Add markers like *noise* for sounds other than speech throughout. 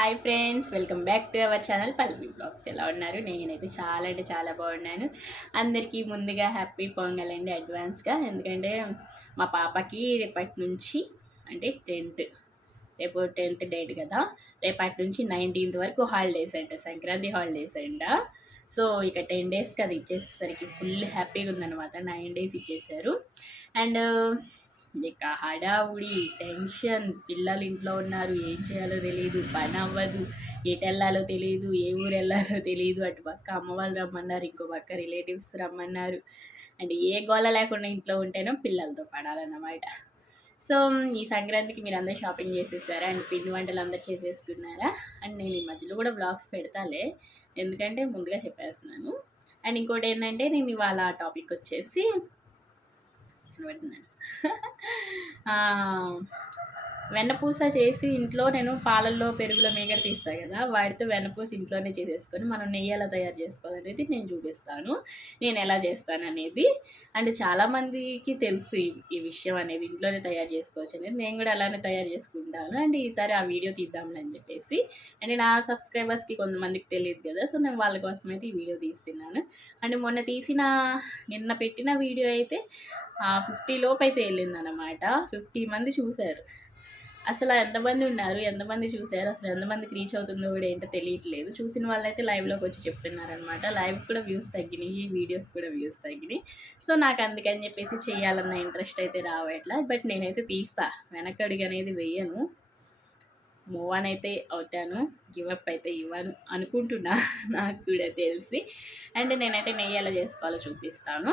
Hi friends welcome back to our channel Palvi blogs. ఎలా ఉన్నారు? నేనైతే చాలా అంటే చాలా బాగున్నాను. అందరికీ ముందుగా హ్యాపీ పొంగల్ అండి అడ్వాన్స్గా. ఎందుకంటే మా పాపకి రేపటి నుంచి అంటే టెన్త్ రేపు టెన్త్ డేట్ కదా. రేపటి నుంచి నైన్టీన్త్ వరకు హాలిడేస్ అంట సంక్రాంతి హాలిడేస్ అంట. సో ఇక టెన్ డేస్కి అది ఇచ్చేసేసరికి ఫుల్ హ్యాపీగా ఉందన్నమాట. నైన్ డేస్ ఇచ్చేసారు. అండ్ ఇక హడావుడి టెన్షన్. పిల్లలు ఇంట్లో ఉన్నారు ఏం చేయాలో తెలియదు పని అవ్వదు ఎటు వెళ్ళాలో తెలియదు ఏ ఊరు వెళ్ళాలో తెలియదు అటు పక్క అమ్మ వాళ్ళు రమ్మన్నారు ఇంకో పక్క రిలేటివ్స్ రమ్మన్నారు. అండ్ ఏ గోల లేకుండా ఇంట్లో ఉంటేనో పిల్లలతో పడాలన్నమాట. సో ఈ సంక్రాంతికి మీరు అందరూ షాపింగ్ చేసేసారా? అండ్ పిండి వంటలు అందరు చేసేసుకున్నారా? అండ్ నేను ఈ మధ్యలో కూడా బ్లాగ్స్ పెడతాలే. ఎందుకంటే ముందుగా చెప్పేస్తున్నాను. అండ్ ఇంకోటి ఏంటంటే నేను ఇవాళ టాపిక్ వచ్చేసి పెడుతున్నాను ఆ, *laughs* వెన్నపూస చేసి ఇంట్లో నేను పాలల్లో పెరుగులో మేగడ తీస్తాను కదా వాటితో వెన్నపూస ఇంట్లోనే చేసేసుకొని మనం నెయ్యి ఎలా తయారు చేసుకోవాలనేది నేను చూపిస్తాను. నేను ఎలా చేస్తాను అనేది అండ్ చాలామందికి తెలుసు ఈ- విషయం అనేది ఇంట్లోనే తయారు చేసుకోవచ్చు అనేది. నేను కూడా అలానే తయారు చేసుకుంటాను. అండ్ ఈసారి ఆ వీడియో తీద్దాంలే అని చెప్పేసి. అండ్ నా సబ్స్క్రైబర్స్కి కొంతమందికి తెలియదు కదా సో నేను వాళ్ళ కోసం అయితే ఈ వీడియో తీస్తున్నాను. అండ్ మొన్న తీసిన నిన్న పెట్టిన వీడియో అయితే ఫిఫ్టీ లోపు అయితే వెళ్ళిందనమాట ఫిఫ్టీ మంది చూశారు. అసలు ఎంతమంది ఉన్నారు? ఎంతమంది చూశారు అసలు ఎంతమందికి రీచ్ అవుతుందో కూడా ఏంటో తెలియట్లేదు. చూసిన వాళ్ళైతే లైవ్లోకి వచ్చి చెప్తున్నారనమాట లైవ్ కూడా వ్యూస్ తగ్గినాయి వీడియోస్ కూడా వ్యూస్ తగ్గినాయి. సో నాకు అందుకని చెప్పేసి చేయాలన్న ఇంట్రెస్ట్ అయితే రావట్లా. బట్ నేనైతే తీస్తా. వెనకడుగు అనేది వెయ్యను మూవ్ ఆన్ అయితే అవుతాను. గివప్ అయితే ఇవ్వను అనుకుంటున్నా. *laughs* నాకు కూడా తెలిసి. అండ్ నేనైతే నెయ్యి ఎలా చేసుకోవాలో చూపిస్తాను.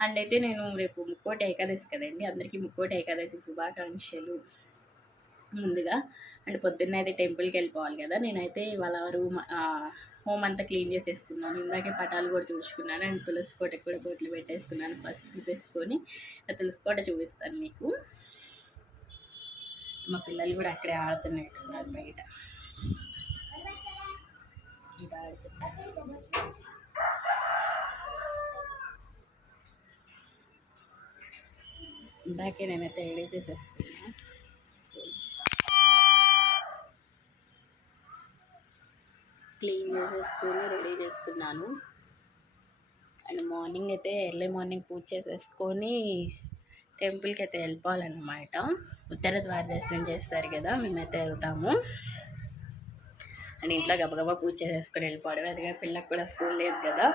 అండ్ అయితే నేను రేపు ముక్కోటి ఏకాదశి కదండి. అందరికీ ముక్కోటి ఏకాదశి శుభాకాంక్షలు. ముందుగా. అండ్ పొద్దున్న అయితే టెంపుల్కి వెళ్ళిపోవాలి కదా. నేనైతే వాళ్ళ రూమ్ హోమ్ అంతా క్లీన్ చేసేసుకున్నాను. ఇందాకే పటాలు కూడా తుడుచుకున్నాను. అండ్ తులసి కోటకి కూడా బొట్లు పెట్టేసుకున్నాను. ఫస్ట్ తీసేసుకొని తులసి కోట చూపిస్తాను మీకు. మా పిల్లలు కూడా అక్కడే ఆడుతున్నట్టున్నారు బయట. ఇందాకే నేనైతే రెడీ చేసేసుకున్నా క్లీన్ చేసేసుకుని రెడీ చేసుకున్నాను. అండ్ మార్నింగ్ అయితే ఎర్లీ మార్నింగ్ పూజ చేసేసుకొని టెంపుల్కి అయితే వెళ్ళిపోవాలన్నమాట. ఉత్తర ద్వార దర్శనం చేస్తారు కదా మేమైతే వెళ్తాము. అండ్ ఇంట్లో గబగబా పూజ చేసేసుకొని వెళ్ళిపోవడం అదిగా పిల్లలకు కూడా స్కూల్ లేదు కదా.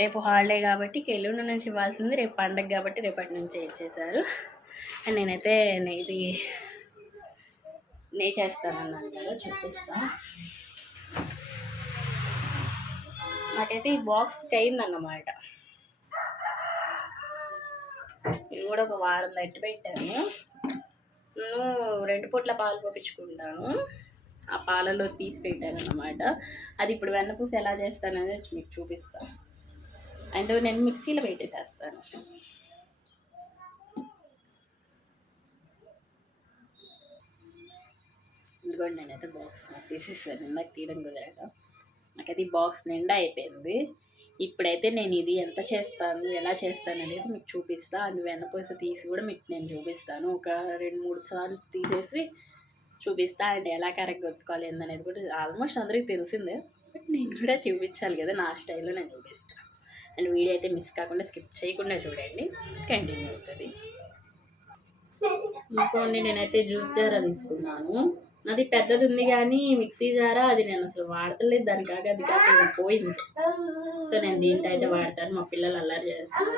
రేపు హాలిడే కాబట్టి ఎల్లుండి నుంచి ఇవ్వాల్సింది రేపు పండగ కాబట్టి రేపటి నుంచి ఇచ్చేసారు అండ్ నేనైతే ఇది నే చేస్తానన్నాను కదా చూపిస్తాను నాకైతే ఈ బాక్స్కి అయిందన్నమాట ఇది కూడా ఒక వారం పెట్టి పెట్టాను. నేను రెండు పూట్ల పాలు పోపించుకుంటాను ఆ పాలలో తీసి పెట్టాను అన్నమాట అది ఇప్పుడు వెన్నపూస ఎలా చేస్తాననేది మీకు చూపిస్తాను అండ్ నేను మిక్సీలో పెట్టేసేస్తాను ఇదిగోండి నేనైతే బాక్స్ తీసేసాను. ఇందాక తీయడం కుదరక. నాకైతే ఈ బాక్స్ నిండా అయిపోయింది. ఇప్పుడైతే నేను ఇది ఎంత చేస్తాను ఎలా చేస్తాను అనేది మీకు చూపిస్తాను అండ్ వెనపూస తీసి కూడా మీకు నేను చూపిస్తాను. ఒక రెండు మూడు సార్లు తీసేసి చూపిస్తా. అండ్ ఎలా కరెక్ట్ కొట్టుకోవాలి ఏందనేది కూడా ఆల్మోస్ట్ అందరికీ తెలిసిందే. బట్ నేను కూడా చూపించాలి కదా నా స్టైల్లో నేను చూపిస్తాను అండ్ వీడియో అయితే మిస్ కాకుండా స్కిప్ చేయకుండా చూడండి. కంటిన్యూ అవుతుంది. ఇంకోండి నేనైతే జ్యూస్ జారా తీసుకున్నాను. అది పెద్దది ఉంది కానీ మిక్సీ జారా అది నేను అసలు వాడతలేదు దాని కాక అది కాక పోయింది. సో నేను దీంట్లో అయితే వాడతాను మా పిల్లలు అల్లరి చేస్తారు.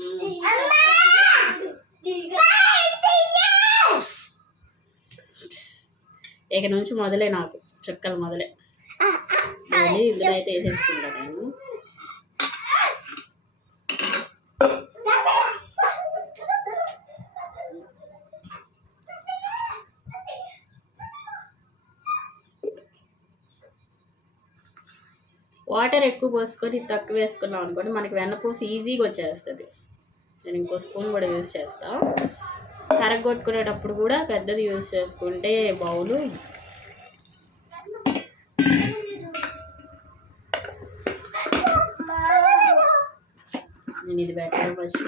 మ్మ్. ఇక నుంచి మొదలే నాకు చుక్కలు మొదలే. మళ్ళీ ఇందులో అయితే వేసేసుకుంటాను నేను. వాటర్ ఎక్కువ పోసుకొని తక్కువ వేసుకున్నాం అనుకోండి మనకి వెన్నపూస ఈజీగా వచ్చేస్తుంది. నేను ఇంకో స్పూన్ కూడా యూజ్ చేస్తా. కరగొట్టుకునేటప్పుడు కూడా పెద్దది యూజ్ చేసుకుంటే బౌలు. నేను ఇది పెట్టడం ఫస్ట్.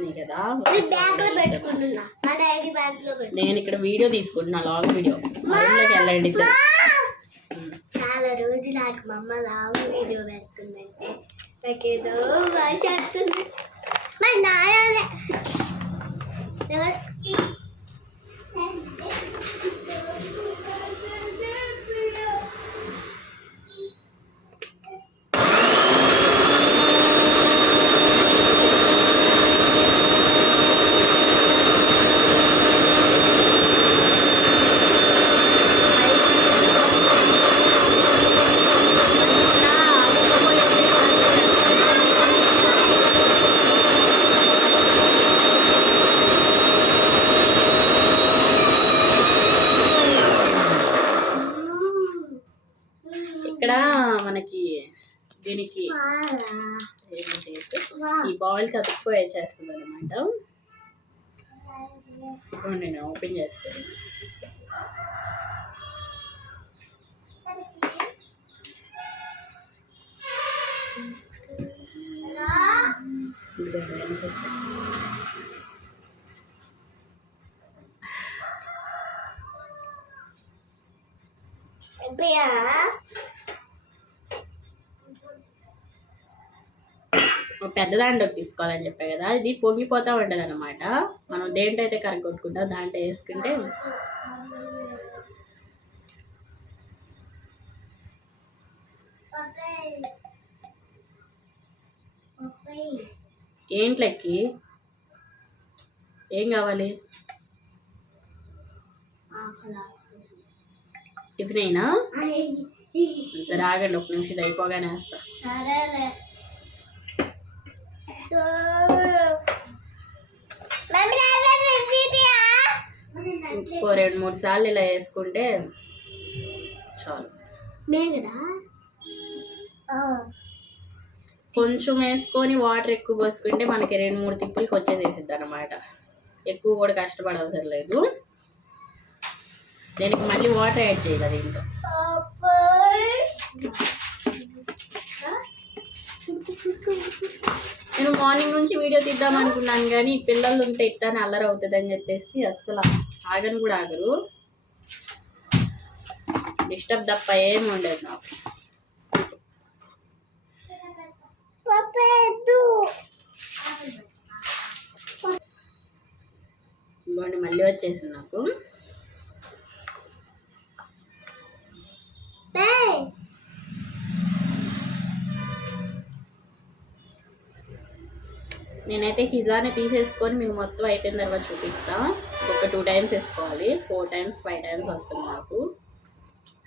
వచ్చినాయి కదా. నేను ఇక్కడ వీడియో తీసుకుంటున్నా లాంగ్ వీడియో. లైవ్లోకి వెళ్ళండి. చాలా రోజులు నాకు మా అమ్మ లావు వీడియో పెడుతుందంటే నాకేదో భాష వస్తుంది. మా నాయనే ఇక్కడ మనకి దీనికి ఏంటంటే ఈ బాయిల్కి అతుక్కుపోయి వేసేస్తుంది అనమాట ఇప్పుడు నేను ఓపెన్ చేస్తాను. ఇదిగోండి, పెద్ద దాంట్లోకి తీసుకోవాలని చెప్పా కదా ఇది పొంగిపోతూ ఉంటుంది అనమాట మనం దేంట్లో అయితే కరగొట్టుకుంటాం దాంట్లో వేసుకుంటే ఏంట్లకి ఏం కావాలి? టిఫిన్ అయినా? సరే ఆగండి ఒక నిమిషం అయిపోగానే వేస్తా. ఇంకో రెండు మూడు సార్లు ఇలా వేసుకుంటే చాలు. కొంచెం వేసుకొని వాటర్ ఎక్కువ పోసుకుంటే మనకి రెండు మూడు తిప్పులకి వచ్చేసేసిద్ది అనమాట ఎక్కువ కూడా కష్టపడవసరం లేదు. దీనికి మళ్ళీ వాటర్ యాడ్ చేయాలి దీంట్లో నేను మార్నింగ్ నుంచి వీడియో తీద్దాం అనుకున్నాను కానీ పిల్లలు ఉంటే ఇట్లానే అల్లరి అవుతుంది అని చెప్పేసి అస్సలు ఆగను కూడా ఆగరు. డిస్టర్బ్ తప్ప ఏమి ఉండదు నాకు. మళ్ళీ వచ్చేసింది నాకు. నేనైతే హిజానే తీసేసుకొని మీకు మొత్తం అయిపోయిన తర్వాత చూపిస్తాను ఒక టూ టైమ్స్ వేసుకోవాలి. ఫోర్ టైమ్స్ ఫైవ్ టైమ్స్ వస్తుంది నాకు.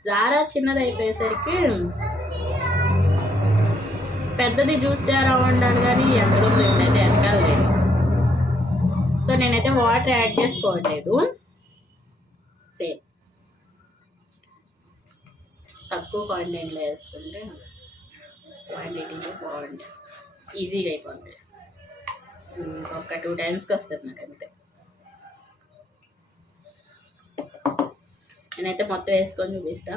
జారా చిన్నది అయిపోయేసరికి పెద్దది జ్యూస్ జారా ఉండాలి కానీ ఎక్కడో అయితే ఎక్కలేదు సో నేనైతే వాటర్ యాడ్ చేసుకోవట్లేదు. సేమ్. తక్కువ క్వాంటిటీలో వేసుకుంటే క్వాంటిటీలో బాగుంటుంది. ఈజీగా అయిపోతుంది ఒక టూ టైమ్స్కి వస్తుంది నాకు అంతే నేనైతే మొత్తం వేసుకొని చూపిస్తా.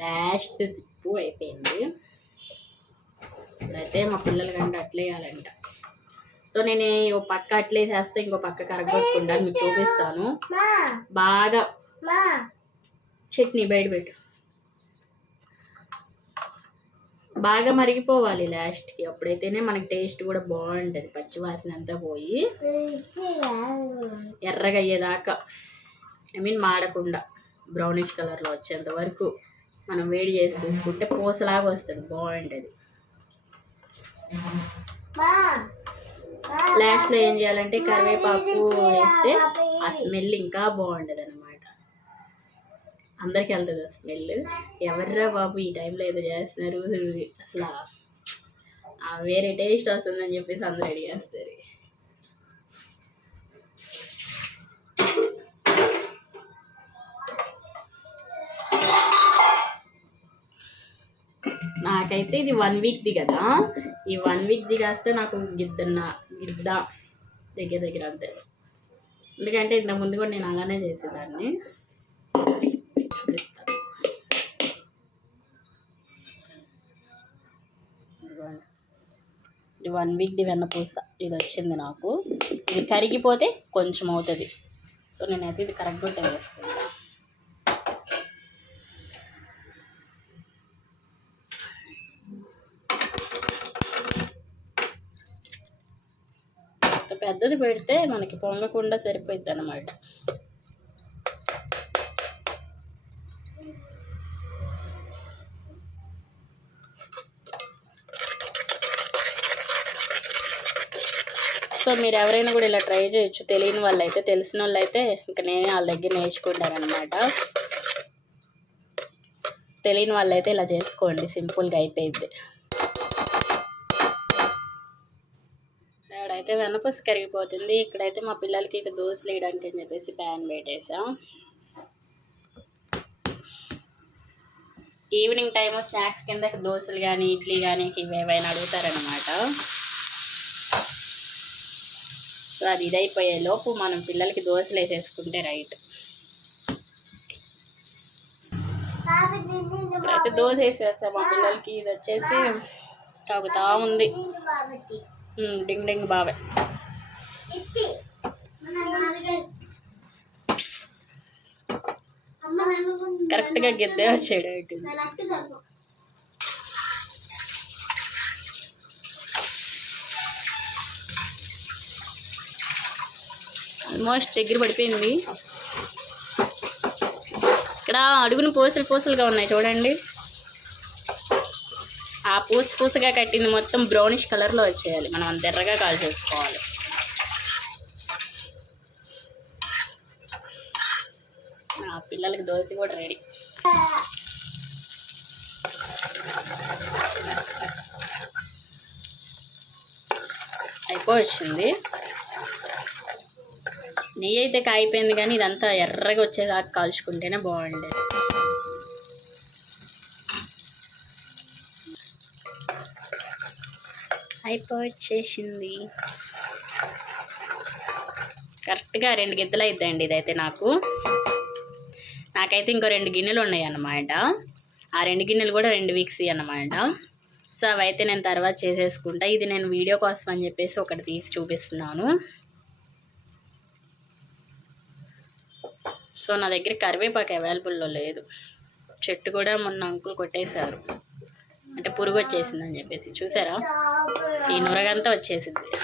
లాస్ట్ తిప్పు అయిపోయింది. ఇప్పుడైతే మా పిల్లల కంటే అట్లే వేయాలంట. సో నేను ఓ పక్క అట్లే చేస్తే ఇంకో పక్క కరగొట్టుకుంటా మీకు చూపిస్తాను. బాగా చట్నీ బయట పెట్టు. బాగా మరిగిపోవాలి లాస్ట్కి. అప్పుడైతేనే మనకి టేస్ట్ కూడా బాగుంటుంది. పచ్చి వాసన అంతా పోయి ఎర్రగా అయ్యేదాకా ఐ మీన్ మాడకుండా. బ్రౌనిష్ కలర్లో వచ్చేంత వరకు మనం వేడి చేసి తీసుకుంటే పూసలాగా వస్తుంది. బాగుంటుంది. లాస్ట్లో ఏం చేయాలంటే కరివేపాకు వేస్తే ఆ స్మెల్ ఇంకా బాగుంటుంది అనమాట అందరికి వెళ్తుంది ఆ స్మెల్ ఎవర్రా బాబు ఈ టైంలో ఏదో చేస్తున్నారు. అసలు వేరే టేస్ట్ వస్తుందని చెప్పేసి అందరూ అడిగేస్తారు నాకైతే ఇది వన్ వీక్ది కదా. ఈ వన్ వీక్ది కాస్తే నాకు గిద్దన్న గిద్ద దగ్గర దగ్గర అంతే. ఎందుకంటే ఇంత ముందు కూడా నేను అలానే చేసేదాన్ని. ఇది వన్ వీక్ది వెన్నపూస. ఇది వచ్చింది నాకు. ఇది కరిగిపోతే కొంచెం అవుతుంది. సో నేనైతే ఇది కరెక్ట్గా వేసుకుంటాను పెద్దది పెడితే మనకి పొంగకుండా సరిపోద్ది అన్నమాట సో మీరు ఎవరైనా కూడా ఇలా ట్రై చేయొచ్చు. తెలియని వాళ్ళు అయితే తెలిసిన వాళ్ళు అయితే ఇంకా నేనే వాళ్ళ దగ్గర నేర్చుకుంటానమాట తెలియని వాళ్ళు అయితే ఇలా చేసుకోండి. సింపుల్గా అయిపోయింది ఇక్కడైతే వెనపూస కరిగిపోతుంది. ఇక్కడైతే మా పిల్లలకి ఇక దోశలు వేయడానికి అని చెప్పేసి ప్యాన్ పెట్టేసాం ఈవినింగ్ టైము స్నాక్స్ కింద దోశలు కానీ ఇడ్లీ కానీ ఇవి ఏవైనా అడుగుతారనమాట సో అది ఇదైపోయే లోపు మనం పిల్లలకి దోశలు వేసేసుకుంటే రైట్. ఇప్పుడైతే దోశ వేసేస్తాం మా పిల్లలకి. ఇది వచ్చేసి తాగుతా ఉంది. డింగ్ డింగ్ బాబాయ్ నన్ను కరెక్ట్గా గిద్దే వచ్చాడు. ఆల్మోస్ట్ దగ్గర పడిపోయింది. ఇక్కడ అడుగున పూసలు పూసలుగా ఉన్నాయి చూడండి. ఆ పూస పూసగా కట్టింది మొత్తం బ్రౌనిష్ కలర్లో వచ్చేయాలి. మనం అంత ఎర్రగా కాల్ చేసుకోవాలి నా పిల్లలకి దోశ కూడా రెడీ అయిపోవచ్చింది. నెయ్యి అయితే కాయిపోయింది కానీ ఇదంతా ఎర్రగా వచ్చేదాకా కాల్చుకుంటేనే బాగుండేది. అయిపోయింది కరెక్ట్గా రెండు గిద్దలు అయిద్దండి ఇదైతే నాకు. నాకైతే ఇంకో రెండు గిన్నెలు ఉన్నాయి అన్నమాట ఆ రెండు గిన్నెలు కూడా రెండు వీక్స్ అన్నమాట. సో అవైతే నేను తర్వాత చేసేసుకుంటా. ఇది నేను వీడియో కోసం అని చెప్పేసి ఒకటి తీసి చూపిస్తున్నాను. సో నా దగ్గర కరివేపాకు అవైలబుల్లో లేదు. చెట్టు కూడా మొన్న అంకుల్ కొట్టేశారు. అంటే పురుగు వచ్చేసిందని చెప్పేసి. చూసారా? ఈ నురగంతా వచ్చేసింది.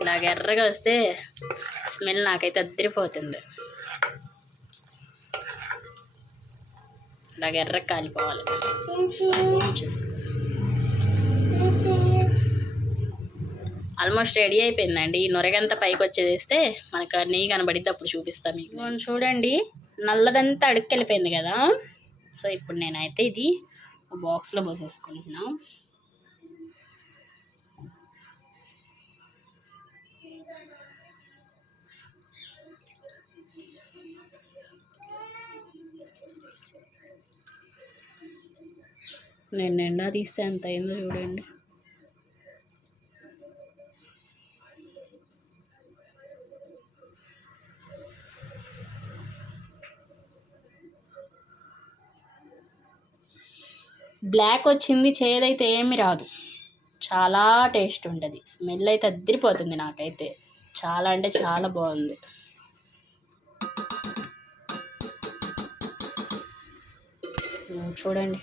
ఇలాగ ఎర్రగా వస్తే స్మెల్ నాకైతే అద్దరిపోతుంది. ఇలాగ ఎర్రగా కాలిపోవాలి. చూసుకో. ఆల్మోస్ట్ రెడీ అయిపోయిందండి. ఈ నొరగంతా పైకి వచ్చేస్తే మనకు నెయ్యి కనబడితే అప్పుడు చూపిస్తాం మీకు. చూడండి నల్లదంతా అడుక్కెళ్ళిపోయింది కదా. సో ఇప్పుడు నేనైతే ఇది బాక్స్లో పోసేసుకుంటున్నాను నేను నిండా తీస్తే ఎంత అయిందో చూడండి. బ్లాక్ వచ్చింది చేదైతే ఏమి రాదు. చాలా టేస్ట్ ఉంటుంది. స్మెల్ అయితే అద్దరిపోతుంది నాకైతే. చాలా అంటే చాలా బాగుంది. చూడండి.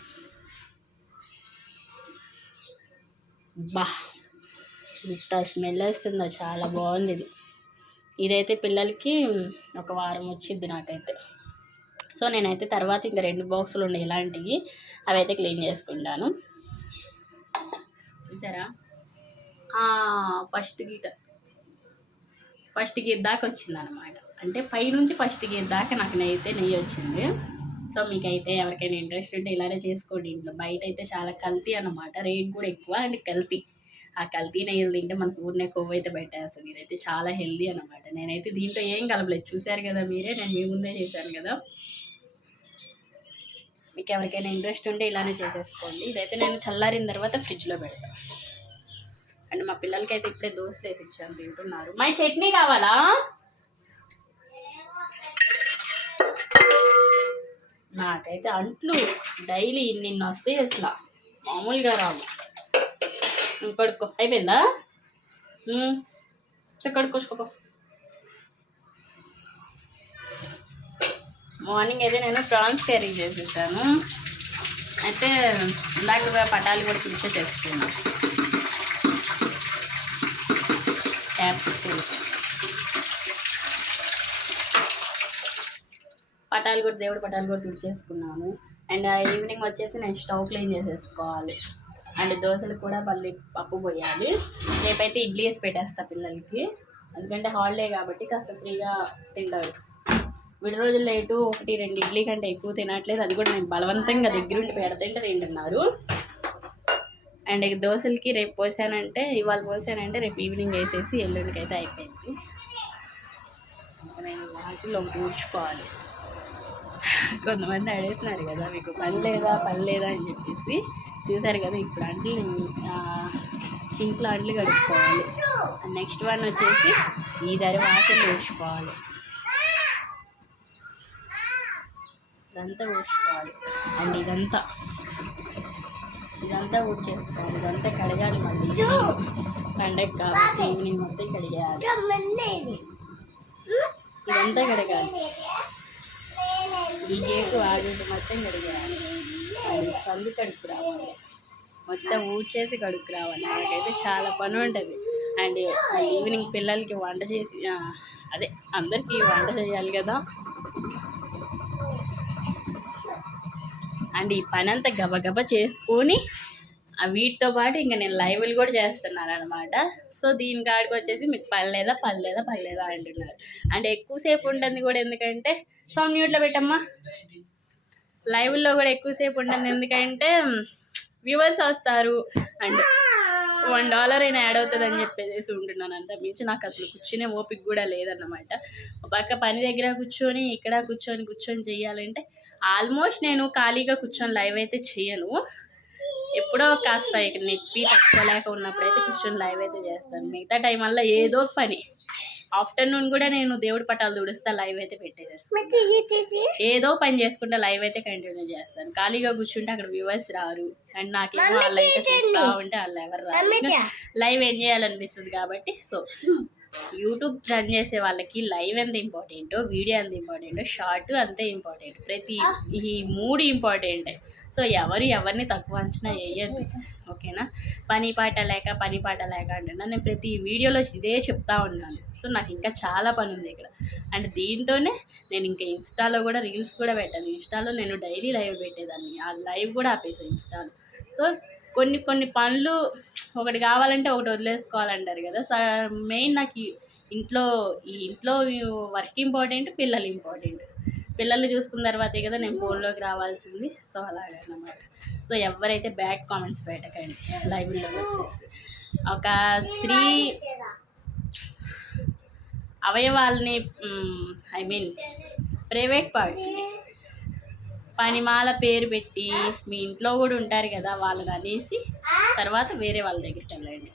బా ఇంత స్మెల్ వస్తుందో చాలా బాగుంది ఇది. ఇదైతే పిల్లలకి ఒక వారం వచ్చింది నాకైతే. సో నేనైతే తర్వాత ఇంకా రెండు బాక్సులు ఉన్నాయి ఇలాంటివి అవి అయితే క్లీన్ చేసుకుంటాను. చూసారా? ఫస్ట్ గీత. ఫస్ట్ గీత దాకా వచ్చింది అనమాట అంటే పైనుంచి ఫస్ట్ గీత దాకా నాకు నెయ్యి అయితే నెయ్యి వచ్చింది. సో మీకైతే ఎవరికైనా ఇంట్రెస్ట్ ఉంటే ఇలానే చేసుకోండి ఇంట్లో. బయట అయితే చాలా కల్తీ అనమాట రేట్ కూడా ఎక్కువ అండ్ కల్తీ. ఆ కల్తీ నెయ్యలు తింటే మనకు ఊరినే కొవ్వు అయితే పెట్టేస్తుంది. ఇదైతే చాలా హెల్దీ అనమాట నేనైతే దీంట్లో ఏం కలపలేదు. చూశారు కదా మీరే? నేను మీ ముందే చేశాను కదా. మీకు ఎవరికైనా ఇంట్రెస్ట్ ఉంటే ఇలానే చేసేసుకోండి. ఇదైతే నేను చల్లారిన తర్వాత ఫ్రిడ్జ్లో పెడతాను అండ్ మా పిల్లలకి అయితే ఇప్పుడే దోశలు వేసి ఇచ్చాను తింటున్నారు. మై చట్నీ కావాలా? నాకైతే అంట్లు డైలీ నిన్న వస్తాయి అసలు మామూలుగా రావు. ఇంకొడుకో అయిపోయిందా? ఉమ్, సరే మార్నింగ్ అయితే నేను ప్రాన్స్ కర్రీ చేసేసాను. అయితే ఇందాక పటాలు కూడా పిలిచే తెచ్చుకున్నాను పటాలు కూడా దేవుడు పటాలు కూడా తుడిచేసుకున్నాను. అండ్ ఈవినింగ్ వచ్చేసి నేను స్టవ్ క్లీన్ చేసేసుకోవాలి. అండ్ దోశలు కూడా మళ్ళీ పప్పు పోయాలి. రేపైతే ఇడ్లీ వేసి పెట్టేస్తా పిల్లలకి. ఎందుకంటే హాలిడే కాబట్టి కాస్త ఫ్రీగా తింటారు విడి రోజులు లేటు ఒకటి రెండు ఇడ్లీ కంటే ఎక్కువ తినట్లేదు. అది కూడా నేను బలవంతంగా దగ్గరుండి పెడతంటే తింటున్నారు. అండ్ దోశలకి రేపు పోసానంటే ఇవాళ పోసానంటే రేపు ఈవినింగ్ వేసేసి ఎల్లుండికి అయితే అయిపోయింది నేను వాటిలో ఊడ్చుకోవాలి కొంతమంది అడుగుతున్నారు కదా మీకు పని లేదా పని లేదా అని చెప్పేసి. చూసారు కదా ఇప్పుడు అంట్లు సింక్ అంట్లు కడుక్కోవాలి. నెక్స్ట్ వన్ వచ్చేసి ఈ దరి వాసన ఊడ్చుకోవాలి ఇదంతా ఊడ్చుకోవాలి. అండ్ ఇదంతా. ఇదంతా ఊడ్చేసుకోవాలి. ఇదంతా కడగాలి మళ్ళీ. పండగ కాబట్టి ఈవినింగ్ మొత్తం కడిగేయాలి. ఇదంతా కడగాలి. ఈ గేటు ఆగింటి మొత్తం కడిగేయాలి. అది సందు కడుక్కు రావాలి. మొత్తం ఊడ్చేసి కడుక్కు రావాలి. నాకైతే చాలా పని ఉంటుంది. అండ్ ఈవినింగ్ పిల్లలకి వంట చేసి అదే అందరికీ వంట చేయాలి కదా. అండ్ ఈ పని అంతా గబగబా చేసుకొని వీటితో పాటు ఇంకా నేను లైవ్లు కూడా చేస్తున్నాను అనమాట సో దీని కాడికి వచ్చేసి మీకు పర్లేదా పర్లేదా పర్లేదా అంటున్నారు. అంటే ఎక్కువసేపు ఉంటుంది కూడా ఎందుకంటే సౌండ్ మ్యూట్లో పెట్టమ్మా. లైవ్లో కూడా ఎక్కువసేపు ఉంటుంది ఎందుకంటే వ్యూవర్స్ వస్తారు. అండ్ వన్ డాలర్ అయినా యాడ్ అవుతుంది అని చెప్పేసి ఉంటున్నాను అంత మించి నాకు అసలు కూర్చునే ఓపిక కూడా లేదన్నమాట. పక్క పని దగ్గర కూర్చొని ఇక్కడ కూర్చొని కూర్చొని చెయ్యాలంటే ఆల్మోస్ట్ నేను ఖాళీగా కూర్చొని లైవ్ అయితే చేయను. ఎప్పుడో కాస్త ఇక నొప్పి ఉన్నప్పుడు ఉన్నప్పుడైతే కూర్చొని లైవ్ అయితే చేస్తాను. మిగతా టైం వల్ల ఏదో ఒక పని. ఆఫ్టర్నూన్ కూడా నేను దేవుడి పటాలు తుడుస్తా లైవ్ అయితే పెట్టేసేస్తాను ఏదో పని చేసుకుంటా లైవ్ అయితే కంటిన్యూ చేస్తాను. ఖాళీగా కూర్చుంటే అక్కడ వ్యూవర్స్ రారు. అండ్ నాకేమో వాళ్ళు అయితే చూస్తూ ఉంటే వాళ్ళు ఎవరు రారు. లైవ్ ఏం చేయాలనిపిస్తుంది కాబట్టి సో యూట్యూబ్ రన్ చేసే వాళ్ళకి లైవ్ ఎంత ఇంపార్టెంటో వీడియో ఎంత ఇంపార్టెంటో షార్ట్ అంతే ఇంపార్టెంట్ ప్రతి ఈ మూడు ఇంపార్టెంటే సో ఎవరు ఎవరిని తక్కువ అంచనా వేయద్దు. ఓకేనా? పని పాట లేక పని పాట లేక అంటున్నా. నేను ప్రతి వీడియోలో ఇదే చెప్తా ఉన్నాను. సో నాకు ఇంకా చాలా పని ఉంది ఇక్కడ. అండ్ దీంతోనే నేను ఇంకా ఇన్స్టాలో కూడా రీల్స్ కూడా పెట్టాను. ఇన్స్టాలో నేను డైలీ లైవ్ పెట్టేదాన్ని. ఆ లైవ్ కూడా ఆపేసాను ఇన్స్టాలో. సో కొన్ని కొన్ని పనులు ఒకటి కావాలంటే ఒకటి వదిలేసుకోవాలంటారు కదా. సో మెయిన్ నాకు ఇంట్లో ఈ ఇంట్లో వర్క్ ఇంపార్టెంట్ పిల్లలు ఇంపార్టెంట్. పిల్లల్ని చూసుకున్న తర్వాతే కదా నేను ఫోన్లోకి రావాల్సింది. సో అలాగన్నమాట సో ఎవరైతే బ్యాడ్ కామెంట్స్ పెట్టకండి లైవ్లో వచ్చేసి. ఒక స్త్రీ అవయవాల్ని ఐ మీన్ ప్రైవేట్ పార్ట్స్ని పనిమాల పేరు పెట్టి మీ ఇంట్లో కూడా ఉంటారు కదా వాళ్ళని అనేసి తర్వాత వేరే వాళ్ళ దగ్గరికి వెళ్ళండి.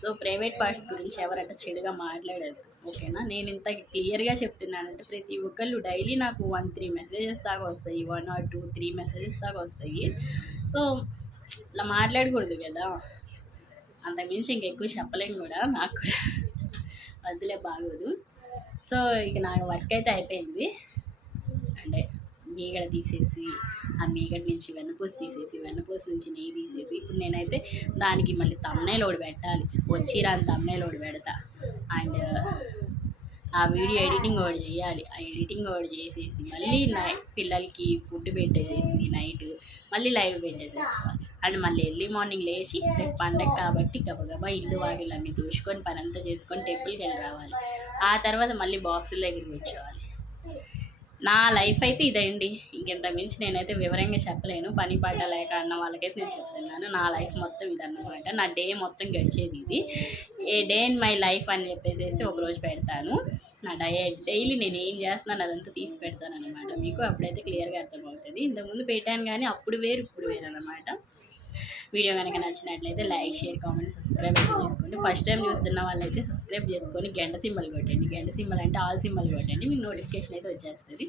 సో ప్రైవేట్ పార్ట్స్ గురించి ఎవరంటే చెడుగా మాట్లాడద్దు. ఓకేనా? నేను ఇంత క్లియర్గా చెప్తున్నానంటే ప్రతి ఒక్కళ్ళు డైలీ నాకు వన్ త్రీ మెసేజెస్ దాకా వస్తాయి. One or two three messages దాకా వస్తాయి. సో ఇలా మాట్లాడకూడదు కదా? అంతకుమించి ఇంకెక్కువ చెప్పలేము కూడా. నాకు కూడా వద్దులే బాగోదు. సో ఇక నాకు వర్క్ అయితే అయిపోయింది. అంటే మీగడ తీసేసి ఆ మీగడ నుంచి వెన్నపూసి తీసేసి వెన్నపూసి నుంచి నెయ్యి తీసేసి ఇప్పుడు నేనైతే దానికి మళ్ళీ తమ్నైల్ ఒకటి పెట్టాలి. వచ్చి రాని తమ్నైల్ ఒకటి పెడతా. అండ్ ఆ వీడియో ఎడిటింగ్ ఒకటి చేయాలి. ఆ ఎడిటింగ్ ఒకటి చేసేసి మళ్ళీ నైట్ పిల్లలకి ఫుడ్ పెట్టేసేసి నైట్ మళ్ళీ లైవ్ పెట్టేసేసుకోవాలి. అండ్ మళ్ళీ ఎర్లీ మార్నింగ్ లేచి రేపు పండగ కాబట్టి గబగబా ఇల్లు వాకిలన్నీ దూసుకొని పని అంతా చేసుకొని టెంపుల్కి వెళ్ళి రావాలి. ఆ తర్వాత మళ్ళీ బాక్సుల దగ్గర కూర్చోవాలి నా లైఫ్ అయితే ఇదండి. ఇంకెంత మించి నేనైతే వివరంగా చెప్పలేను. పని పాట లేక అన్న వాళ్ళకైతే నేను చెప్తున్నాను. నా లైఫ్ మొత్తం ఇదన్నమాట. నా డే మొత్తం గడిచేది ఇది. A day in my life అని చెప్పేసి ఒకరోజు పెడతాను. నా డై డైలీ నేను ఏం చేస్తున్నాను అదంతా తీసి పెడతాను అనమాట మీకు అప్పుడైతే క్లియర్గా అర్థమవుతుంది. ఇంతకుముందు పెట్టాను కానీ అప్పుడు వేరు ఇప్పుడు వేరు అనమాట వీడియో కనుక నచ్చినట్లయితే లైక్ షేర్ కామెంట్ సబ్స్క్రైబ్ అయితే చేసుకోండి ఫస్ట్ టైం చూస్తున్న వాళ్ళైతే సబ్స్క్రైబ్ చేసుకొని గంట సింబల్ కొట్టండి. గంట సింబల్ అంటే ఆల్ సింబల్ కొట్టండి. మీకు నోటిఫికేషన్ అయితే వచ్చేస్తుంది.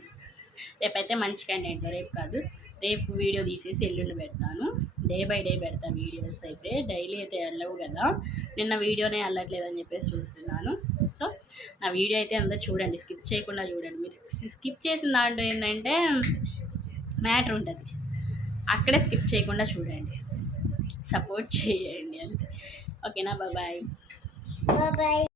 రేపైతే మంచి కంటెంట్. రేపు కాదు రేపు వీడియో తీసేసి ఎల్లుండి పెడతాను. డే బై డే పెడతా వీడియోస్ అయితే. డైలీ అయితే వెళ్ళవు కదా. నిన్న వీడియోనే వెళ్ళట్లేదని చెప్పేసి చూస్తున్నాను. సో నా వీడియో అయితే అందరూ చూడండి. స్కిప్ చేయకుండా చూడండి. మీరు స్కిప్ చేసిన దాంట్లో ఏంటంటే మ్యాటర్ ఉంటుంది. అక్కడే స్కిప్ చేయకుండా చూడండి. సపోర్ట్ చేయండి అంతే. ఓకేనా? Bye bye.